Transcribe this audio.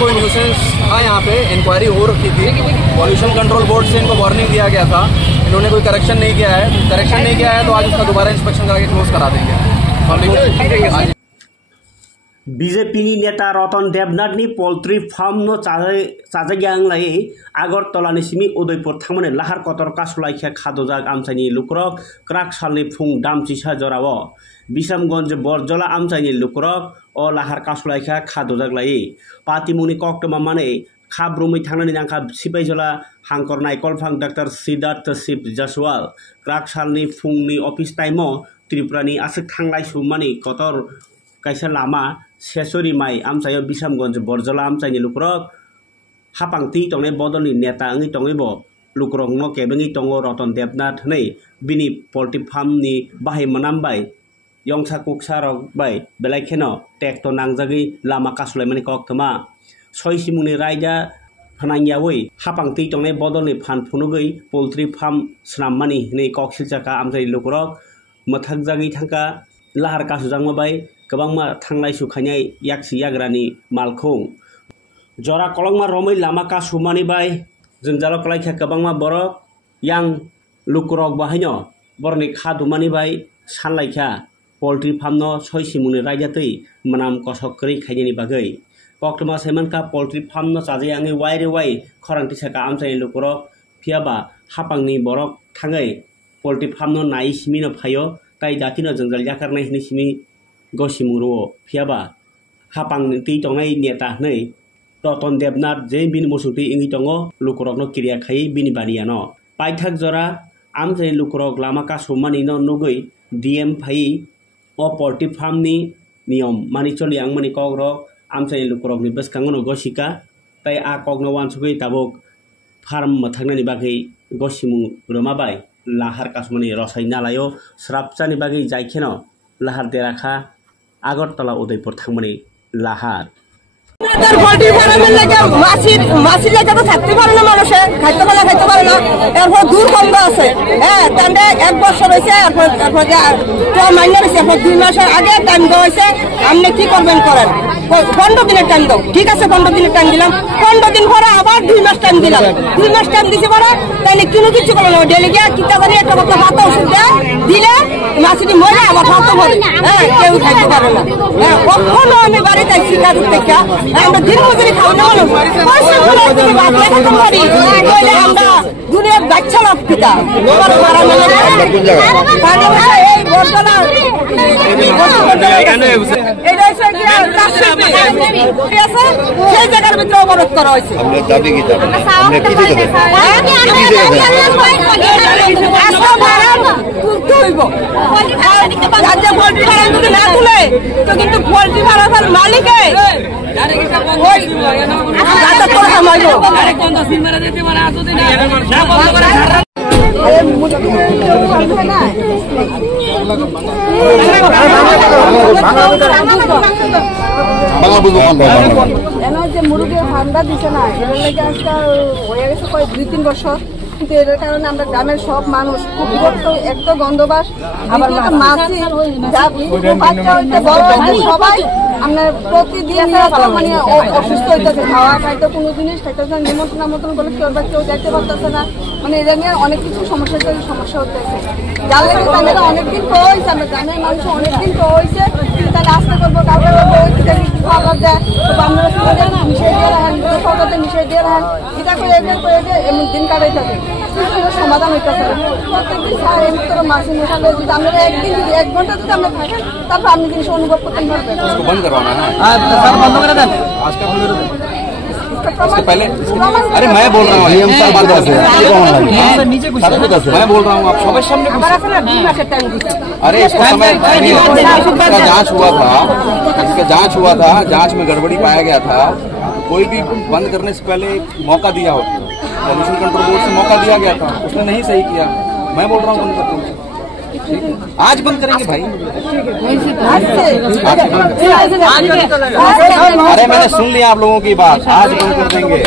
कोई न्यूसेंस था यहाँ पे, इंक्वायरी हो रखी थी, पॉल्यूशन कंट्रोल बोर्ड से इनको वार्निंग दिया गया था, इन्होंने कोई करेक्शन नहीं किया है, तो आज उसका दोबारा इंस्पेक्शन करा के क्लोज करा देंगे। बीजेपी नेता रतन देवनाथनि पोल्ट्री फार्म नो चाजागियांगलाई आगरतलानि सिमी उदयपुर थांमोने लाहार कतर कासुलाइखे खादोजाक आमसाइनि लुक्रक क्राक सालनि फुं दामचिसा जराव बिशामगंज बरजला आमसाइनि लुक्रक ओ लाहार कासुलाइखे खादोजाक लाई पातिमुनि कक्टमा माने खाब्रुमै थांनानै नांखा सिपाइजला हांकरनाय कलफां डॉक्टर सिद्धार्थ शिव जासवाल क्राक सालनि फुंनि अफिस टाइमो त्रिपुरानि आसक थांलाय सुमानि कतर काइसा लामा सेसरी माई आमसायो बिशामगंज बरजला आमसाइनि लुक्रक हापांति तंगने बदलनि नेता अंगि तंगैबो लुक्रक न केबंगि तंगो रतन देवनाथ नै बिनि पोल्ट्री फार्मनि बाहाय मनामबाय यंसा कुकसारक बाय बेलाइखेनो टेक्टो नांजागै लामा कासुलायमानि कक्तमा सयसिमुनि रायजा फनांगियावै हापांति तंगने बदलनि फानफुनुगै पोल्ट्री फार्म स्नाममानि नै कक्सिलजाका आमसाइनि लुक्रक मथाकजागै थांका लाहार कासुजांबाय गोबांमा थांलाय सुखायनाय याक्सि याग्रानि मालखौ जरा कलंमा रमै लामा कासुमानि बाय जोंजाल कलाइखा गोबांमा बरक यां लुक्रक बाहायनो बरनि खादुमानि बाय सानलाइखा पोल्ट्री फार्म न सयसिमुनि रायजातै मनाम कसकरै खायनायनि बागै कक्टमा सैमानका पोल्ट्री फार्म न चाजायांगै वायरे वाय खरांति साका आमसाइनि लुक्रक फियाबा हापांनि बरक थाङै पोल्ट्री फार्म न नाय सिमिनो फायो ताई दातिनो जोंजाल याकारनाय हिनि सिमि गसिमुरो फियाबा हापांति तंगनाय नेता नै रतन देवनाथ जे बिनि मुसुंति इंगि तंगो लुक्रकनो क्रिया खायै बिनि बानियानो पाइथाक जरा आमसाइनि लुक्रक लामा कासुमानि न नुगै डीएम फायै ओ पोल्ट्री फार्मनि नियम मानि चलि आंमानि कग्रक आमसाइनि लुक्रकनि बसखांनो गसिका ताई आ कग्नो वानसुगै ताबक फार्म मथांनानि बागै गसिमु रमाबाय लाहार कासुमानि रसाय नालायो स्रापचानि बागै जायखेनो लाहार देराखा आगरतला उदयपुर थांमोने लाहार पोल्ट्री फार्मेर लेगे मासी लेगे तो থাকতে পারে না মানুষে খাইতে পারে না এরপর দুর্গন্ধ আছে হ্যাঁ তান্ডে 1 বছর হইছে এরপর তো মাইনে হইছে 2 মাসের আগে টাইম দেওয়া হইছে আপনি কি করবেন করেন 15 দিনের টাইম দাও ঠিক আছে 15 দিনের টাইম দিলাম 15 দিন পরে আবার 2 মাস টাইম দিলাম 2 মাস টাইম দিছি পরে তাইলে কোনো কিছু করলো না ডেলি গিয়া কিটা জানি একটা কথা হাতে ওষুধ দেয় দিলে মাছিটি মরে আবার হাতে মরে হ্যাঁ কেউ খাইতে পারে না হ্যাঁ কখনো আমি বাড়িতে শিকার থেকে আমরা দিন মজুরি খাও না বলো পয়সা করে তুমি বাপলে খতম করি কইলে আমরা দুনিয়ার বাচ্চা লোক পিতা বড় মারা মানে এই বর্তলা এটা হচ্ছে কি ঠিক আছে সেই জায়গার ভিতরে অবরোধ করা হয়েছে আমরা দাবি কি আমরা কি দিতে আজকে ভাড়া তুলতে হইব রাজ্য পোল্ট্রি ভাড়া যদি না তুলে তো কিন্তু পোল্ট্রি ভাড়ার মালিকে ওই রাজা করে সামাইলো আরে কোন দিন মারা যেতে মারা আসুদি না বন্ধ করে মুরগির ঠান্ডা দিছে না এর লেগে আজকে হয়ে গেছে কয় 2-3 বছর কিন্তু এর কারণে আমরা গ্রামের সব মানুষ খুব বিরক্ত একটা গন্ধবাস আবার মাছি বাচ্চা হইতে বড় হইতে সবাই আমরা প্রতিদিন মানে অসুস্থ হইতেছে খাওয়া খাইতে কোনো জিনিস খাইতেছে নিমন্ত্রণ বলে কেউ বা কেউ যাইতে পারতেছে না মানে এটা নিয়ে অনেক কিছু সমস্যা হতেছে যার লেগে তাদের অনেকদিন তো হয়েছে আমরা গ্রামের মানুষ অনেকদিন তো হয়েছে তাহলে আস্তে করবো কাউকে খাবার দেয় আমরা মিশিয়ে দিয়ে রাখেন সরকারতে মিশিয়ে দিয়ে রাখেন এটা করে এমনি দিন কাটাই থাকে সমাধান হইতেছে প্রত্যেকদিন স্যার এমনি করে মাসে মেশালে যদি আমরা একদিন যদি 1 ঘন্টা যদি আমরা থাকেন তারপর আপনি জিনিস অনুভব করতে পারবেন বন্ধ করवाना है बंद कर दें आज का बंद कर दें इसके पहले अरे मैं बोल रहा हूँ नियम सर बात है मैं बोल रहा हूँ आप सबके सामने अरे इसका समय इसका जांच हुआ था जांच में गड़बड़ी पाया गया था कोई भी बंद करने से पहले मौका दिया हो पॉल्यूशन कंट्रोल बोर्ड से मौका दिया गया था उसने नहीं सही किया मैं बोल रहा हूँ बंद करते हैं आज बंद करेंगे भाई अरे मैंने सुन लिया आप लोगों की बात आज बंद कर देंगे